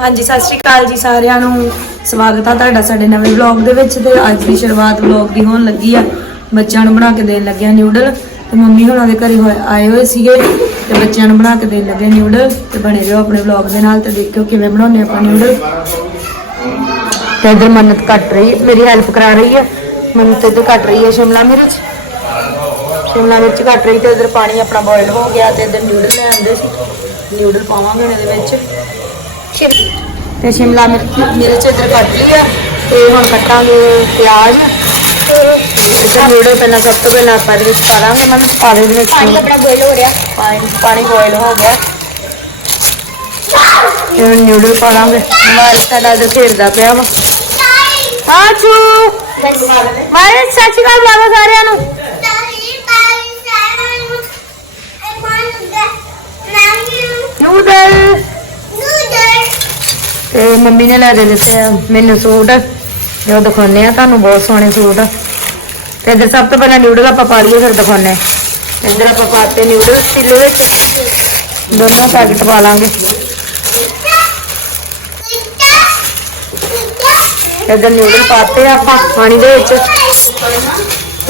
ਹਾਂਜੀ, ਸਤਿ ਸ਼੍ਰੀ ਅਕਾਲ ਜੀ ਸਾਰਿਆਂ ਨੂੰ। ਸਵਾਗਤ ਆ ਤੁਹਾਡਾ ਸਾਡੇ ਨਵੇਂ ਵਲੌਗ ਦੇ ਵਿੱਚ ਤੇ ਅੱਜ ਦੀ ਸ਼ੁਰੂਆਤ ਵਲੌਗ ਦੀ ਹੋਣ ਲੱਗੀ ਆ। ਬੱਚਿਆਂ ਨੂੰ ਬਣਾ ਕੇ ਦੇਣ ਲੱਗਿਆ ਨਿਊਡਲ ਤੇ ਮੰਮੀ ਹੁਣਾਂ ਦੇ ਘਰੇ ਆਏ ਹੋਏ ਸੀਗੇ ਤੇ ਬੱਚਿਆਂ ਨੂੰ ਬਣਾ ਕੇ ਦੇਣ ਲੱਗੇ ਨਿਊਡਲ ਤੇ ਬਣੇ ਰਹੋ ਆਪਣੇ ਵਲੌਗ ਦੇ ਨਾਲ ਤੇ ਦੇਖਿਓ ਕਿਵੇਂ ਬਣਾਉਂਦੇ ਆਪਾਂ ਨਿਊਡਲ। ਤੇ ਇਧਰ ਮੰਨਤ ਕੱਟ ਰਹੀ, ਮੇਰੀ ਹੈਲਪ ਕਰਾ ਰਹੀ ਹੈ ਮੰਨਤ ਇਧਰ ਕੱਟ ਰਹੀ ਹੈ ਸ਼ਿਮਲਾ ਮਿਰਚ। ਸ਼ਿਮਲਾ ਮਿਰਚ ਕੱਟ ਰਹੀ ਤੇ ਇਧਰ ਪਾਣੀ ਆਪਣਾ ਬੋਇਲ ਹੋ ਗਿਆ ਤੇ ਇਧਰ ਨਿਊਡਲ ਲੈ ਆਂਦੇ ਸੀ। ਨਿਊਡਲ ਪਾਵਾਂਗੇ ਇਹਦੇ ਵਿੱਚ। ਤੇ ਸ਼ਿਮਲਾ ਮਿਰਚ ਇਧਰ ਕੱਟ ਲਈ ਆ ਤੇ ਹੁਣ ਕੱਟਾਂਗੇ ਪਿਆਜ਼। ਇਧਰ ਨਿਊਡਲ ਪਹਿਲਾਂ ਸਭ ਤੋਂ ਪਹਿਲਾਂ ਆਪਾਂ ਇਹਦੇ ਵਿੱਚ ਪਾ ਦਾਂਗੇ ਮਨ ਪਾ ਦੇ ਵਿੱਚ ਪਾਣੀ ਆਪਣਾ ਬੋਇਲ ਹੋ ਰਿਹਾ। ਪਾਣੀ ਪਾਣੀ ਬੋਇਲ ਹੋ ਗਿਆ। ਤੇ ਹੁਣ ਨਿਊਡਲ ਪਾ ਦਾਂਗੇ ਮਾਰ ਸਾਡਾ ਇਧਰ ਖੇਡਦਾ ਪਿਆ ਵਾ। ਆਚੂ ਮਾਰੇ ਸੱਚੀ ਗੱਲ ਬੁਲਾਵਾ ਸਾਰਿਆਂ ਨੂੰ। ਨੂਡਲ। ਤੇ ਮੰਮੀ ਨੇ ਲੈ ਦੇ ਦਿੱਤੇ ਆ ਮੈਨੂੰ ਸੂਟ। ਜੋ ਦਿਖਾਉਣੇ ਆ, ਤੁਹਾਨੂੰ ਬਹੁਤ ਸੋਹਣੇ ਸੂਟ। ਤੇ ਇਧਰ ਸਭ ਤੋਂ ਪਹਿਲਾਂ ਨਿਊਡਲ ਆਪਾਂ ਪਾ ਲਈਏ ਫਿਰ ਦਿਖਾਉਣੇ ਆ। ਇਧਰ ਆਪਾਂ ਪਾਤੇ ਨਿਊਡਲ ਕਿਲੋ ਵਿੱਚ ਦੋਨੋਂ ਪੈਕਟ ਪਾ ਲਾਂਗੇ। ਇਧਰ ਨਿਊਡਲ ਪਾਤੇ ਆਪਾਂ, ਪਾਣੀ ਦੇ ਵਿੱਚ।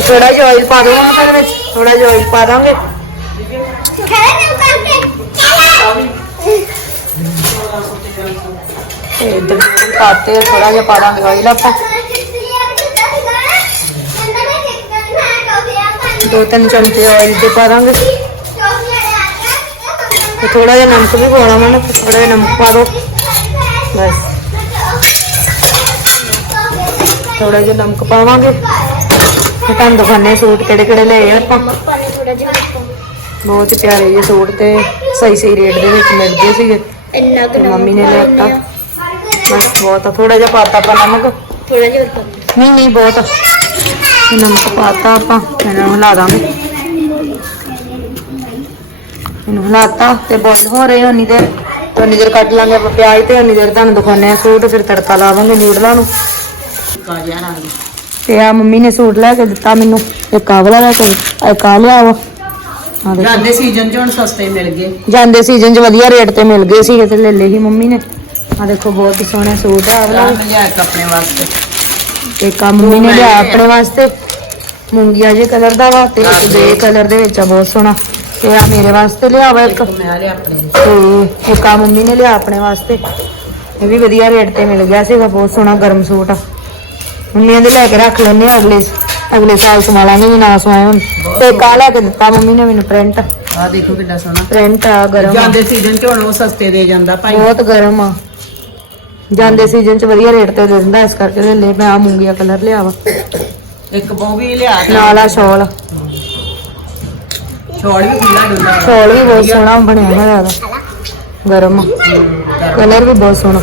ਥੋੜਾ ਜਿਹਾ ਆਇਲ ਪਾ ਦਵਾਂਗੇ ਫਿਰ ਵਿੱਚ ਥੋੜਾ ਜਿਹਾ ਆਇਲ ਪਾ ਦਾਂਗੇ। ਤੇ ਇਧਰ ਨਿਊਡਲ ਪਾਤੇ ਥੋੜਾ ਜਿਹਾ ਪਾ ਦਾਂਗੇ ਆਇਲ ਆਪਾਂ ਦੋ ਤਿੰਨ ਚਮਚੇ ਆਇਲ ਦੇ ਪਾ ਦਾਂਗੇ ਤੇ ਥੋੜਾ ਜਿਹਾ ਨਮਕ ਵੀ ਪਾਉਣਾ ਮੈਂ ਥੋੜਾ ਜਿਹਾ ਨਮਕ ਪਾ ਦੋ। ਬਸ। ਥੋੜਾ ਜਿਹਾ ਨਮਕ ਪਾਵਾਂਗੇ। ਤੇ ਤੁਹਾਨੂੰ ਦਿਖਾਣੇ ਸੂਟ ਕਿਹੜੇ ਕਿਹੜੇ ਲਏ ਆਪਾਂ। ਬਹੁਤ ਪਿਆਰੇ ਜਿਹੇ ਸੂਟ ਤੇ ਸਹੀ ਸਹੀ ਰੇਟ ਦੇ ਵਿੱਚ ਮਿਲਦੇ ਸੀਗੇ। ਇੰਨਾ ਕੁ ਮੰਮੀ ਨੇ ਲਿਆਤਾ ਬਸ ਬਹੁਤ ਆ ਥੋੜਾ ਜਿਹਾ ਪਾਤਾ ਆਪਾਂ ਨਮਕ। ਥੋੜਾ ਜਿਹਾ ਹੋਰ ਨਹੀਂ ਨਹੀਂ ਬਹੁਤ ਆ। ਤੇ ਨਮਕ ਪਾਤਾ ਆਪਾਂ ਇਹਨਾਂ ਨੂੰ ਹਿਲਾ ਦਾਂਗੇ। ਇਹਨੂੰ ਹਿਲਾਤਾ ਤੇ ਬੋਇਲ ਹੋ ਰਹੇ ਹੋਣੀ ਦੇਰ। ਤੇ ਉਨੀ ਦੇਰ ਕੱਟ ਲਾਂਗੇ ਆਪਾਂ ਪਿਆਜ਼ ਤੇ ਉਨੀ ਦੇਰ ਤੁਹਾਨੂੰ ਦਿਖਾਉਂਦੇ ਆ ਸੂਟ ਫਿਰ ਤੜਕਾ ਲਾਵਾਂਗੇ ਨਿਊਡਲਾਂ ਨੂੰ। ਤੇ ਆ ਮੰਮੀ ਨੇ ਸੂਟ ਲੈ ਕੇ ਦਿੱਤਾ ਮੈਨੂੰ ਇੱਕ ਵਾਲਾ ਲੈ ਕੇ ਇੱਕ ਆ ਲਿਆ ਵਾ। ਆ ਦੇਖੋ। ਜਾਂਦੇ ਸੀਜ਼ਨ ਚ ਹੁਣ ਸਸਤੇ ਮਿਲ ਗਏ। ਜਾਂਦੇ ਸੀਜ਼ਨ 'ਚ ਵਧੀਆ ਰੇਟ ਤੇ ਮਿਲ ਗਏ ਸੀਗੇ ਤੇ ਲੈ ਲਏ ਸੀ ਮੰਮੀ ਨੇ। ਆ ਦੇਖੋ ਬਹੁਤ ਹੀ ਸੋਹਣਾ ਸੂਟ ਆ ਆਹ ਵਾਲਾ ਲਿਆ ਇੱਕ ਆਪਣੇ ਵਾਸਤੇ ਆ ਮੰਮੀ ਨੇ ਲਿਆ ਆਪਣੇ ਵਾਸਤੇ। ਮੂੰਗੀਆ ਜੇ ਕਲਰ ਦਾ ਵਾ ਤੇ ਇੱਕ ਦੇ ਕਲਰ ਦੇ ਵਿੱਚ ਆ ਬਹੁਤ ਸੋਹਣਾ। ਤੇ ਆ ਮੇਰੇ ਵਾਸਤੇ ਲਿਆ ਵਾ ਇੱਕ ਮੈਂ ਲਿਆ ਆਪਣੇ। ਤੇ ਇੱਕ ਆ ਮੰਮੀ ਨੇ ਲਿਆ ਆਪਣੇ ਵਾਸਤੇ। ਇਹ ਵੀ ਵਧੀਆ ਰੇਟ ਤੇ ਮਿਲ ਗਿਆ ਸੀਗਾ ਬਹੁਤ ਸੋਹਣਾ ਗਰਮ ਸੂਟ ਆ। ਮੰਮੀ ਦੇ ਲੈ ਕੇ ਰੱਖ ਲੈਣੇ ਆ ਅਗਲੇ ਅਗਲੇ ਸਾਲ ਸਮਾ ਲਾਂਗੇ ਵੀ ਨਾ ਸਵਾਏ ਹੁਣ। ਤੇ ਆਹ ਲੈ ਕੇ ਦਿੱਤਾ ਮੰਮੀ ਨੇ ਮੈਨੂੰ ਪ੍ਰਿੰਟ। ਆਹ ਦੇਖੋ ਕਿੰਨਾ ਸੋਹਣਾ। ਪ੍ਰਿੰਟ ਆ ਗਰਮ ਆ। ਜਾਂਦੇ ਸੀਜ਼ਨ ਚ ਹੁਣ ਉਹ ਸਸਤੇ ਦੇ ਜਾਂਦਾ ਭਾਈ। ਬਹੁਤ ਗਰਮ ਆ। ਜਾਂਦੇ ਸੀਜ਼ਨ 'ਚ ਵਧੀਆ ਰੇਟ ਤੇ ਦੇ ਦਿੰਦਾ ਇਸ ਕਰਕੇ ਲੈ ਲਏ ਮੈਂ ਆ ਮੂੰਗੀਆ ਕਲਰ ਲਿਆ ਵਾ। ਇੱਕ ਬਹੁ ਵੀ ਲਿਆ ਤਾ। ਨਾਲ ਆ ਸ਼ਾਲ। ਛੋੜ ਵੀ ਖੁੱਲਾ ਡੁੱਲਾ ਸ਼ਾਲ ਵੀ ਬਹੁਤ ਸੋਹਣਾ ਬਣਿਆ ਹੋਇਆ ਦਾ ਗਰਮ। ਕਲਰ ਵੀ ਬਹੁਤ ਸੋਹਣਾ।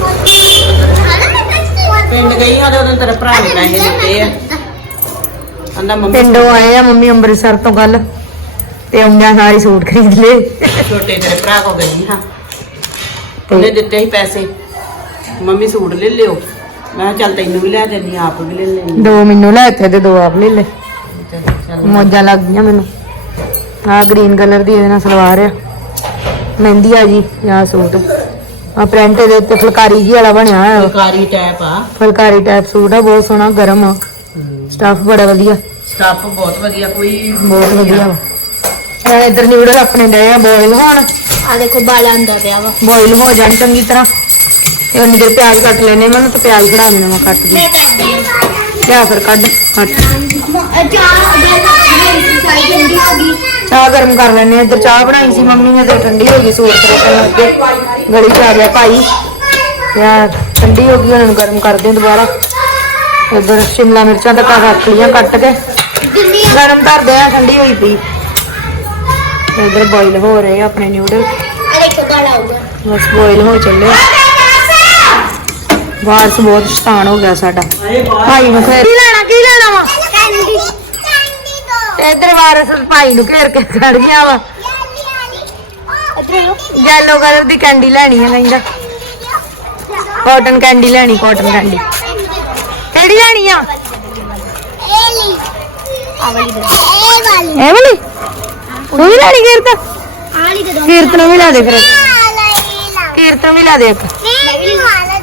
ਪਿੰਡ ਗਈ ਹਾਂ ਤੇ ਉਹਨੇ ਤੇਰੇ ਭਰਾ ਨੇ ਪੈਸੇ ਦਿੱਤੇ ਆ। ਕਹਿੰਦਾ ਮੰਮੀ ਪਿੰਡੋਂ ਆਏ ਆ ਮੰਮੀ ਅੰਮ੍ਰਿਤਸਰ ਤੋਂ ਕੱਲ ਤੇ ਆਉਂਦਿਆਂ ਸਾਰੀ ਸੂਟ ਖਰੀਦ ਲਏ। ਛੋਟੇ ਤੇਰੇ ਭਰਾ ਕੋ ਗਈ ਹਾਂ। ਉਹਨੇ ਦਿੱਤੇ ਸੀ ਪੈਸੇ। ਮੰਮੀ ਸੂਟ ਲੈ ਲਿਓ। ਮੈਂ ਕਿਹਾ ਚੱਲ ਤੈਨੂੰ ਵੀ ਲੈ ਦਿੰਦੀ ਆਪ ਵੀ ਲੈ ਲੈਣੀ ਦੋ ਮੈਨੂੰ ਲੈ ਤੇ ਤੇ ਦੋ ਆਪ ਲੈ ਲੈ ਚੱਲ ਮੌਜਾਂ ਲੱਗ ਗਈਆਂ ਮੈਨੂੰ। ਆ ਗ੍ਰੀਨ ਕਲਰ ਦੀ ਇਹਦੇ ਨਾਲ ਸਲਵਾਰ ਆ। ਮਹਿੰਦੀ ਆ ਜੀ ਆ ਸੂਟ। ਆ ਪ੍ਰਿੰਟ ਦੇ ਉੱਤੇ ਫੁਲਕਾਰੀ ਜੀ ਵਾਲਾ ਬਣਿਆ ਹੋਇਆ। ਫੁਲਕਾਰੀ ਟੈਪ ਆ। ਫੁਲਕਾਰੀ ਟਾਈਪ ਸੂਟ ਆ ਬਹੁਤ ਸੋਹਣਾ ਗਰਮ ਆ। ਸਟਾਫ ਬੜਾ ਵਧੀਆ। ਸਟਾਫ ਬਹੁਤ ਵਧੀਆ ਕੋਈ ਬਹੁਤ ਵਧੀਆ ਵਾ। ਹੁਣ ਇੱਧਰ ਨਿਊਡਲ ਆਪਣੇ ਡਏ ਆ ਬੋਇਲ ਹੋਣ। ਆ ਦੇਖੋ ਬਾਲਾ ਆਂਦਾ ਪਿਆ ਵਾ। ਬੋਇਲ ਹੋ ਜਾਣ ਚੰਗੀ ਤਰ੍ਹਾਂ। ਤੇ ਉਹਨੇ ਦੇਰ ਪਿਆਜ਼ ਕੱਟ ਲੈਣੇ ਮੈਨੂੰ ਤਾਂ ਪਿਆਜ਼ ਕਢਾ ਦੇਣਾ, ਮੈਂ ਕੱਟ ਦੀ ਲਿਆ ਫਿਰ ਕੱਢ, ਕੱਟ। ਚਾਹ ਗਰਮ ਕਰ ਲੈਣੇ ਇੱਧਰ ਚਾਹ ਬਣਾਈ ਸੀ ਮੰਮੀ ਨੇ ਤੇ ਠੰਡੀ ਹੋ ਗਈ ਸੂਰ ਤਰਕਣ ਲੱਗੇ ਗਲੀ ਚ ਆ ਗਿਆ ਭਾਈ। ਤੇ ਠੰਡੀ ਹੋ ਗਈ, ਹੁਣ ਇਹਨੂੰ ਗਰਮ ਕਰਦੇ ਹਾਂ ਦੁਬਾਰਾ। ਇੱਧਰ ਸ਼ਿਮਲਾ ਮਿਰਚਾਂ ਤਾਂ ਘਰ ਰੱਖ ਕੱਟ ਕੇ। ਗਰਮ ਧਰਦੇ ਆ, ਠੰਡੀ ਹੋਈ ਪਈ। ਇੱਧਰ ਬੋਇਲ ਹੋ ਰਹੇ ਆ ਆਪਣੇ ਨਿਊਡਲ ਬਸ ਬੋਇਲ ਹੋ ਚੱਲੇ ਵਾਰਸ ਬਹੁਤ ਸ਼ਤਾਨ ਹੋ ਗਿਆ ਸਾਡਾ। ਭਾਈ ਨੂੰ ਫੇਰ ਕੀ ਲੈਣਾ ਕੀ ਲੈਣਾ ਵਾ? ਕੈਂਡੀ ਇਧਰ ਵਾਰਸ ਭਾਈ ਨੂੰ ਘੇਰ ਕੇ ਖੜ ਗਿਆ ਵਾ। ਯੈਲੋ ਕਲਰ ਦੀ ਕੈਂਡੀ ਲੈਣੀ ਹੈ ਕਹਿੰਦਾ ਕਾਟਨ ਕੈਂਡੀ ਲੈਣੀ ਕਾਟਨ ਕੈਂਡੀ ਕਿਹੜੀ ਲੈਣੀ ਆ? ਇਹ ਵਾਲੀ। ਇਹ ਵਾਲੀ ਉਹ ਵੀ ਲੈਣੀ ਕਿਰਤ? ਆਲੀ ਦੇ ਦੋ ਕਿਰਤ ਨੂੰ ਵੀ ਲਾ ਦੇ ਫਿਰ। ਕਿਰਤ ਨੂੰ ਵੀ ਲਾ ਦੇ ਇੱਕ। ਮੈਂ ਵੀ ਲਾ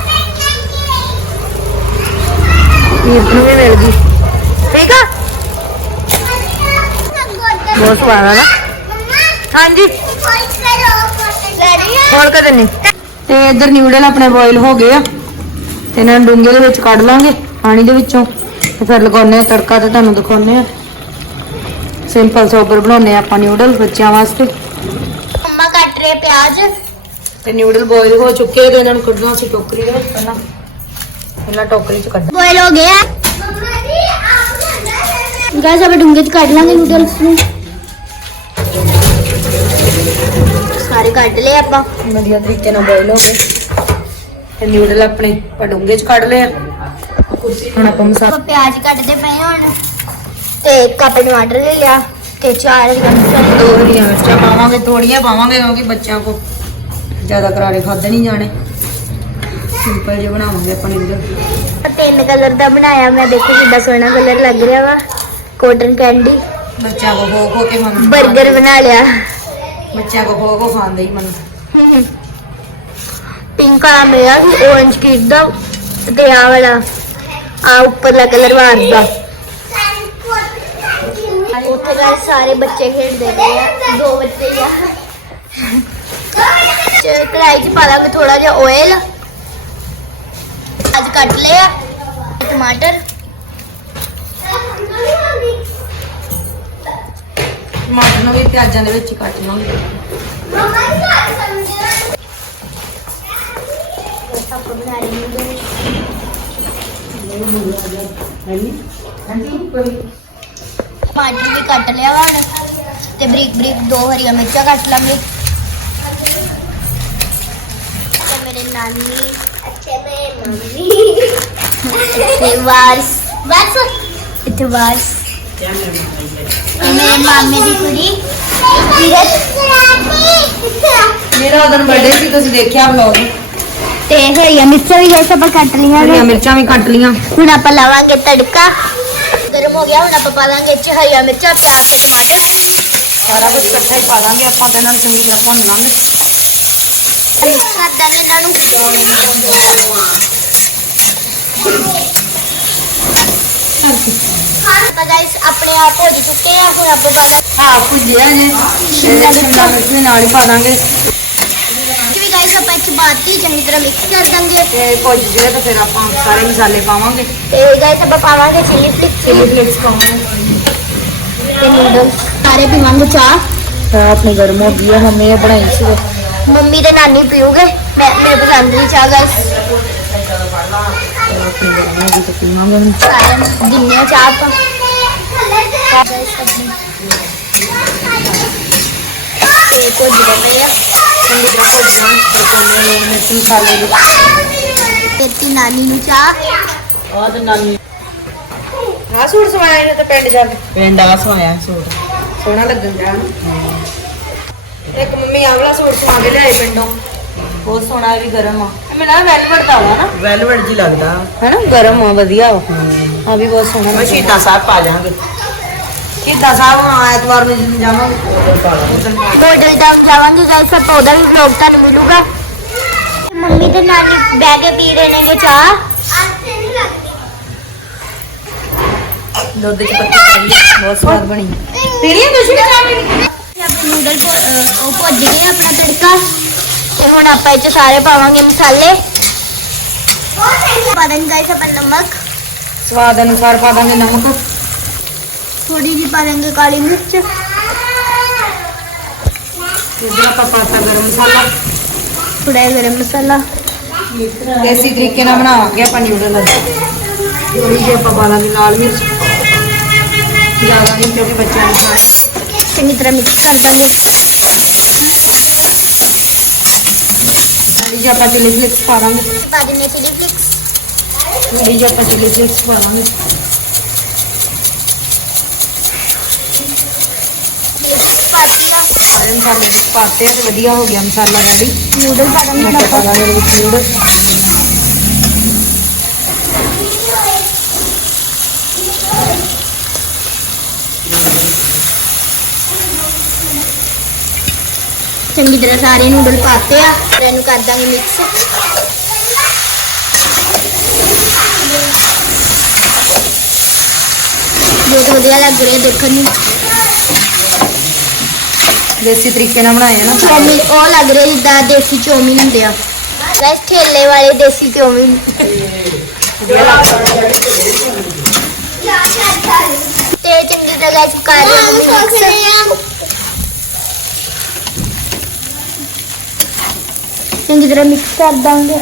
ਵੀਰ ਨੂੰ ਵੀ ਮਿਲ ਗਈ। ਠੀਕ ਆ? ਪਾਣੀ ਦੇ ਵਿੱਚੋਂ। ਫਿਰ ਲਗਾਉਨੇ ਆ ਤੜਕਾ ਤੇ ਤੁਹਾਨੂੰ ਦਿਖਾਉਨੇ ਆ ਸਿੰਪਲ ਸੋਬਰ ਬਣਾਉਨੇ ਆਪਾਂ ਨਿਊਡਲ ਬੱਚਿਆਂ ਵਾਸਤੇ। ਪਿਆਜ਼। ਤੇ ਨਿਊਡਲ ਬੋਇਲ ਹੋ ਚੁੱਕੇ ਤੇ ਇਹਨਾਂ ਨੂੰ ਕੱਢਣਾ ਸੀ ਟੋਕਰੀ ਦੇ ਵਿੱਚ ਪਹਿਲਾਂ। ਪਹਿਲਾਂ ਟੋਕਰੀ ਚ ਕੱਢ ਬੋਇਲ ਹੋ ਗਿਆ। ਗਾਇਸ ਆਪਾਂ ਡੂੰਘੇ ਚ ਕੱਢ ਲਾਂਗੇ ਨੂਡਲਸ ਨੂੰ। ਸਾਰੇ ਕੱਢ ਲਏ ਆਪਾਂ। ਵਧੀਆ ਤਰੀਕੇ ਨਾਲ ਬੋਇਲ ਹੋ ਗਏ। ਤੇ ਨੂਡਲ ਆਪਣੇ ਆਪਾਂ ਡੂੰਘੇ ਚ ਕੱਢ ਲਏ ਹੁਣ ਆਪਾਂ ਮਸਾਲਾ ਪਿਆਜ਼ ਕੱਟਦੇ ਪਏ ਹਾਂ ਹੁਣ। ਤੇ ਕੱਪ ਟਮਾਟਰ ਲੈ ਲਿਆ। ਤੇ ਚਾਰ ਗੰਮ ਦੋ ਹਰੀਆਂ ਮਿਰਚਾਂ ਪਾਵਾਂਗੇ ਥੋੜੀਆਂ ਪਾਵਾਂਗੇ ਕਿਉਂਕਿ ਬੱਚਿਆਂ ਕੋ ਜ਼ਿਆਦਾ ਕਰਾਰੇ ਖਾਦੇ ਨਹੀਂ ਜਾਣੇ। ਸਿੰਪਲ ਜਿਹਾ ਬਣਾਵਾਂਗੇ ਆਪਾਂ ਨਿਊਡਲ ਤਿੰਨ ਕਲਰ ਦਾ ਬਣਾਇਆ ਮੈਂ ਦੇਖੋ ਕਿੰਨਾ ਸੋਹਣਾ ਕਲਰ ਲੱਗ ਰਿਹਾ ਵਾ। ਕੋਟਨ ਕੈਂਡੀ ਬੱਚਿਆਂ ਕੋ ਖੋ ਖੋ ਕੇ ਮਨ 버ਗਰ ਬਣਾ ਲਿਆ। ਬੱਚਿਆਂ ਕੋ ਖੋ ਖੋ ਖਾਂਦੇ ਹੀ ਮਨ। ਪਿੰਕ ਵਾਲਾ ਮੇਰਾ ਸੀ orange ਕਿਡ ਦਾ ਤੇ ਆ ਵਾਲਾ। ਆ ਉੱਪਰਲਾ ਕਲਰ ਵਾਰਦਾ ਉੱਥੇ ਗਾਇ ਸਾਰੇ ਬੱਚੇ ਖੇਡਦੇ ਪਏ ਆ ਦੋ ਬੱਚੇ ਹੀ ਆ। ਚ- ਕੜਾਈ 'ਚ ਪਾ ਲਾਂਗੇ ਥੋੜਾ ਜਿਹਾ ਆਇਲ ਅੱਜ ਕੱਟ ਲਿਆ ਟਮਾਟਰ। ਟਮਾਟਰ ਨੂੰ ਵੀ ਪਿਆਜ਼ਾਂ ਦੇ ਵਿੱਚ ਕੱਟ ਲਾਂਗੇ ਬਣਾ ਨੇ ਟਮਾਟਰ ਵੀ ਕੱਟ ਲਿਆ ਵਾ ਹੁਣ ਤੇ ਬਰੀਕ ਬਰੀਕ ਦੋ ਹਰੀਆਂ ਮਿਰਚਾਂ ਕੱਟ ਲਾਂਗੇ। ਤੇ ਮੇਰੇ ਨਾਨੀ ਮੰਮੀ ਤੇ ਵਾਰਸ ਬਸ ਇੱਥੇ ਵਾਰਸ ਤੇ ਮੇਰੇ ਮਾਮੇ ਦੀ ਕੁੜੀ ਮੇਰਾ ਉਦੋਂ ਬਰਥਡੇ ਸੀ ਤੁਸੀਂ ਦੇਖਿਆ ਵਲੌਗ ਤੇ ਹਰੀਆਂ ਮਿਰਚਾਂ ਵੀ ਗੈਸ ਆਪਾਂ ਕੱਟ ਲਈਆਂ ਨੇ ਹਰੀਆਂ ਮਿਰਚਾਂ ਵੀ ਕੱਟ ਲੀਆਂ ਹੁਣ ਆਪਾਂ ਲਾਵਾਂਗੇ ਤੜਕਾ ਗਰਮ ਹੋ ਗਿਆ ਹੁਣ ਆਪਾਂ ਪਾ ਦਾਂਗੇ ਚ ਹਰੀਆਂ ਮਿਰਚਾਂ ਪਿਆਜ਼ ਤੇ ਟਮਾਟਰ ਸਾਰਾ ਕੁਝ ਇਕੱਠਾ ਹੀ ਪਾ ਦਾਂਗੇ ਆਪਾਂ ਤੇ ਇਹਨਾਂ ਨੂੰ ਚੰਗੀ ਤਰ੍ਹਾਂ ਭੁੰਨ ਲਾਂਗੇ ਇਹਨਾਂ ਤਾਂ ਗਾਇਸ ਆਪਣੇ ਆਪ ਹੋ ਜੀ ਚੁੱਕੇ ਆ ਹੁਣ ਆਪਾਂ ਦਾਂਗੇ ਹਾਂ ਭੁੱਜਿਆ ਜੇ। ਤੇ ਸ਼ਿਮਲਾ ਮਿਰਚ ਵੀ ਨਾਲ ਹੀ ਪਾ ਦਾਂਗੇ। ਵੀ ਗਾਇਸ ਆਪਾਂ ਇੱਥੇ ਬਾਤੀ ਚੰਗੀ ਤਰ੍ਹਾਂ ਮਿਕਸ ਕਰ ਦਾਂਗੇ। ਤੇ ਭੁੱਜ ਜੇ ਤਾਂ ਫਿਰ ਆਪਾਂ ਸਾਰੇ ਮਸਾਲੇ ਪਾਵਾਂਗੇ। ਤੇ ਗਾਇਸ ਆਪਾਂ ਪਾਵਾਂਗੇ ਚਿਲੀ ਫਲਿਕਸ ਚਿਲੀ ਫਲੇਕਸ ਪਾਵਾਂਗੇ। ਤੇ ਨੂਡਲਸ ਸਾਰੇ ਪੀਵਾਂਗੇ ਚਾਹ। ਆਪਣੀ ਗਰਮ ਹੋ ਗਈ ਹੈ ਬਣਾਈ ਸੀ। ਮੰਮੀ ਤੇ ਨਾਨੀ ਪੀਓਗੇ? ਮੈਂ ਮੇਰੇ ਪਸੰਦ ਦੀ ਚਾਹ ਗਾਇਸ ਦਿੰਨੇ ਚਾਹ ਆਪਾਂ। ਤੇ ਚੰਗੀ ਤਰ੍ਹਾਂ ਜਾਣ ਮਿਰਚ ਮਸਾਲੇ ਦੀ ਨਾਨੀ ਨੂੰ ਚਾਹ। ਆਹ ਤੇ ਨਾਨੀ ਹਾਂ ਸੂਟ ਸਵਾਇਆ ਇਹਨੇ ਤਾਂ ਪਿੰਡ ਜਾ ਕੇ। ਪਿੰਡ ਆ ਸੋਇਆ ਸੂਟ। ਸੋਹਣਾ ਲੱਗਣ ਨਾ ਇੱਕ ਮੰਮੀ ਆਹ ਵਾਲਾ ਸੂਟ ਸਵਾ ਕੇ ਲਿਆਏ ਪਿੰਡੋਂ। ਬਹੁਤ ਸੋਹਣਾ ਇਹ ਵੀ ਗਰਮ ਆ। ਇਹ ਮੈਨੂੰ ਨਾ ਵੈਲਵਟ ਦਾ ਵਾ ਨਾ। ਵੈਲਵਟ ਜੀ ਲੱਗਦਾ। ਹੈਨਾ? ਗਰਮ ਆ ਵਧੀਆ ਵਾ। ਆ ਵੀ ਬਹੁਤ ਸੋਹਣਾ ਮਸ਼ੀਨਾ ਸਾਹਿਬ ਪਾ ਜਾਾਂਗੇ ਕਿੱਦਾਂ ਸਾਹਿਬ ਹੁਣ ਐਤਵਾਰ ਨੂੰ ਜਦੋਂ ਜਾਵਾਂਗੇ। ਹੋਟਲ ਦਾ ਜਾਵਾਂਗੇ ਗਾਇਸ ਆਪਾਂ ਉਹਦਾ ਵੀ ਵਲੌਗ ਤੁਹਾਨੂੰ ਮਿਲੂਗਾ। ਮੰਮੀ ਤੇ ਨਾਨੀ ਬਹਿ ਕੇ ਪੀ ਰਹੇ ਨੇਗੇ ਚਾਹ। ਦੁੱਧ ਚ ਪੱਤੀ ਪਾਈ ਬਹੁਤ ਸਵਾਦ ਬਣੀ। ਪੀਣੀ ਤੁਸੀਂ ਆਪਣੇ ਨੂਡਲ ਉਹ ਭੁੱਜ ਗਏ ਆਪਣਾ ਤੜਕਾ ਤੇ ਹੁਣ ਆਪਾਂ ਇਹ 'ਚ ਸਾਰੇ ਪਾਵਾਂਗੇ ਮਸਾਲੇ। ਪਾ ਦਾਂਗੇ ਗਾਇਸ ਆਪਾਂ ਨਮਕ। ਸਵਾਦ ਅਨੁਸਾਰ ਪਾ ਦਾਂਗੇ ਨਮਕ। ਥੋੜੀ ਜਿਹੀ ਪਾ ਦਾਂਗੇ ਕਾਲੀ ਮਿਰਚ। ਇਧਰ ਆਪਾਂ ਪਾਤਾ ਗਰਮ ਮਸਾਲਾ। ਥੋੜਾ ਜਿਹਾ ਗਰਮ ਮਸਾਲਾ। ਦੇਸੀ ਤਰੀਕੇ ਨਾਲ ਬਣਾਵਾਂਗੇ ਆਪਾਂ ਨਿਊਡਲ ਅੱਜ। ਥੋੜੀ ਜਿਹੀ ਆਪਾਂ ਪਾ ਦਾਂਗੇ ਲਾਲ ਮਿਰਚ। ਜ਼ਿਆਦਾ ਨਹੀਂ ਕਿਉਂਕਿ ਬੱਚਿਆਂ ਨੇ ਖਾਣੇ। ਚੰਗੀ ਤਰ੍ਹਾਂ ਮਿਕਸ ਕਰ ਦਾਂਗੇ ਥੋੜੀ ਜਿਹੀ ਆਪਾਂ ਚਿਲੀ ਫਲੇਕਸ ਪਾ ਦਾਂਗੇ ਪਾ ਦਿੰਦੇ ਚਿਲੀ ਫਲਿਕਸ ਥੋੜੀ ਜਿਹੀ ਆਪਾਂ ਚਿੱਲੀ ਫਲੇਕਸ ਪਾਵਾਂਗੇ ਸਾਰੇ ਮਸਾਲੇ ਪਾਤੇ ਆ ਤੇ ਵਧੀਆ ਹੋ ਗਿਆ ਮਸਾਲਾ ਰੈਡੀ ਨੂਡਲ ਪਾ ਦਾਂਗੇ ਮੈਂ ਪਾ ਦਾਂਗੇ ਇਹਦੇ ਵਿੱਚ ਨੂਡਲ ਚੰਗੀ ਤਰ੍ਹਾਂ ਸਾਰੇ ਨੂਡਲ ਪਾਤੇ ਆ ਫਿਰ ਇਹਨੂੰ ਕਰ ਦਾਂਗੇ ਮਿਕਸ ਬਹੁਤ ਵਧੀਆ ਲੱਗ ਰਿਹਾ ਦੇਖਣ ਨੂੰ। ਦੇਸੀ ਤਰੀਕੇ ਨਾਲ ਬਣਾਏ ਆ ਨਾ। ਚੌਮਿਨ ਉਹ ਲੱਗ ਰਿਹਾ ਜਿੱਦਾਂ ਦੇਸੀ ਚੌਮਿਨ ਹੁੰਦੇ ਆ। ਗੈਸ ਠੇਲੇ ਵਾਲੇ ਦੇਸੀ ਚੌਮਿਨ। ਤੇ ਚੰਗੀ ਤਰ੍ਹਾਂ ਕਰ ਰਹੇ ਮਿਕਸ ਚੰਗੀ ਤਰ੍ਹਾਂ ਮਿਕਸ ਕਰ ਦਾਂਗੇ।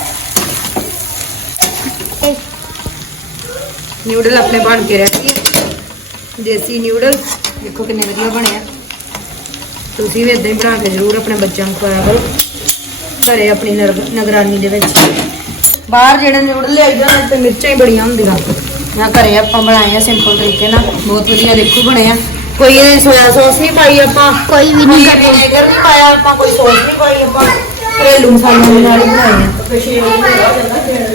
ਨਿਊਡਲ ਆਪਣੇ ਬਣ ਕੇ ਰਹਿ ਗਏ ਦੇਸੀ ਨਿਊਡਲ ਦੇਖੋ ਕਿੰਨੇ ਵਧੀਆ ਬਣੇ ਆ ਤੁਸੀਂ ਵੀ ਇਦਾਂ ਹੀ ਬਣਾ ਕੇ ਜ਼ਰੂਰ ਆਪਣੇ ਬੱਚਿਆਂ ਨੂੰ ਖਵਾਇਆ ਕਰੋ। ਘਰੇ ਆਪਣੀ ਨਿਗਰਾਨੀ ਦੇ ਵਿੱਚ। ਬਾਹਰ ਜਿਹੜੇ ਨਿਊਡਲ ਲਿਆਈ ਜਾਂਦੇ ਤੇ ਮਿਰਚਾਂ ਹੀ ਬੜੀਆਂ ਹੁੰਦੀਆਂ। ਮੈਂ ਘਰੇ ਆਪਾਂ ਬਣਾਏ ਆ ਸਿੰਪਲ ਤਰੀਕੇ ਨਾਲ। ਬਹੁਤ ਵਧੀਆ ਦੇਖੋ ਬਣੇ ਆ ਕੋਈ ਇਹ ਸੋਇਆ ਸੌਸ ਨਹੀਂ ਪਾਈ ਆਪਾਂ। ਕੋਈ ਵੀ ਨਹੀਂ। ਵਿਨੇਗਰ ਨਹੀਂ ਪਾਇਆ ਆਪਾਂ ਕੋਈ ਸੌਸ ਨਹੀਂ ਪਾਈ ਆਪਾਂ। ਘਰੇਲੂ ਮਸਾਲਿਆਂ ਦੇ ਨਾਲ ਹੀ ਬਣਾਏ ਆ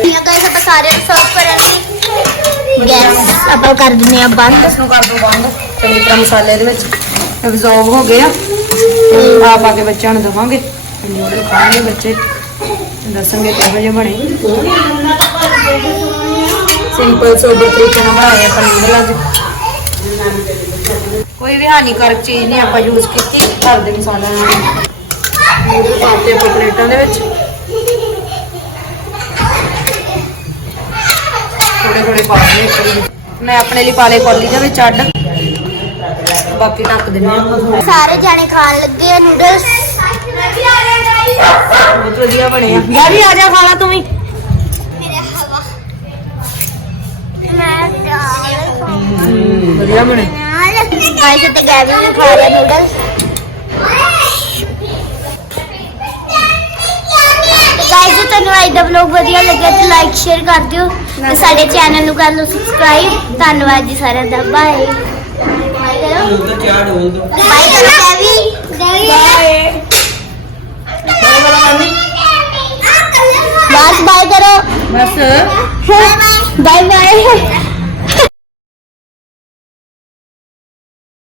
ਇਹ ਗੈਸ ਆਪਾਂ ਸਾਰੇ ਸਰਵ ਕਰਾਂਗੇ। ਗੈਸ ਆਪਾਂ ਕਰ ਦਿੰਦੇ ਆ ਬੰਦ। ਇਸ ਨੂੰ ਕਰ ਦੋ ਬੰਦ। ਚੰਗੀ ਤਰ੍ਹਾਂ ਮਸਾਲੇ ਦੇ ਵਿੱਚ ਐਬਜ਼ੌਰਬ ਹੋ ਗਏ ਆ। ਤੇ ਆ ਪਾ ਕੇ ਬੱਚਿਆਂ ਨੂੰ ਦਵਾਂਗੇ। ਨਿਊਡਲ ਖਾਣਗੇ ਬੱਚੇ। ਦੱਸਣਗੇ ਕਿਹੋ ਜਿਹੇ ਬਣੇ। ਸਿੰਪਲ ਸੋਬਰ ਤਰੀਕੇ ਨਾਲ ਬਣਾਏ ਆਪਾਂ ਨਿਊਡਲ ਅੱਜ ਕੋਈ ਵੀ ਹਾਨੀਕਾਰਕ ਚੀਜ਼ ਨਹੀਂ ਆਪਾਂ ਯੂਜ਼ ਕੀਤੀ ਘਰ ਦੇ ਮਸਾਲਿਆਂ ਨਾਲ। ਨਿਊਡਲ ਪਾਤੇ ਆਪਾਂ ਪਲੇਟਾਂ ਦੇ ਵਿੱਚ। ਥੋੜੇ ਥੋੜੇ ਪਾ ਲਏ ਇੱਕ ਵਾਰੀ। ਮੈਂ ਆਪਣੇ ਲਈ ਪਾ ਲਏ ਕੌਲੀ ਦੇ ਵਿੱਚ ਅੱਡ। ਬਾਕੀ ਢੱਕ ਆਪਾਂ ਥੋੜ੍ਹਾ। ਸਾਰੇ ਜਾਣੇ ਖਾਣ ਲੱਗੇ ਆ ਨੂਡਲਸ। ਬਹੁਤ ਵਧੀਆ ਬਣੇ ਆ। ਜਾ ਵੀ ਆ ਜਾ ਖਾਣਾ ਤੂੰ ਵੀ। ਵਧੀਆ ਬਣੇ। ਗਾਇਸ ਤੇ ਗੈਵੀ ਵੀ ਖਾ ਰਿਹਾ ਨੂਡਲਸ। ਤੁਹਾਨੂੰ ਅੱਜ ਦਾ ਵਲੌਗ ਵਧੀਆ ਲੱਗਿਆ ਤੇ ਲਾਈਕ ਸ਼ੇਅਰ ਕਰ ਦਿਓ ਤੇ ਸਾਡੇ ਚੈਨਲ ਨੂੰ ਕਰ ਲਓ ਸਬਸਕ੍ਰਾਈਬ ਧੰਨਵਾਦ ਜੀ ਸਾਰਿਆਂ ਦਾ। ਬਾਏ ਉਹਦਾ ਕੀ ਹਾਲ ਹੋਊਗਾ ਬਾਏ ਕਰੋ ਡੈਵੀ ਬਾਏ ਬਸ ਬਾਏ ਕਰੋ ਬਸ ਬਾਏ ਬਾਏ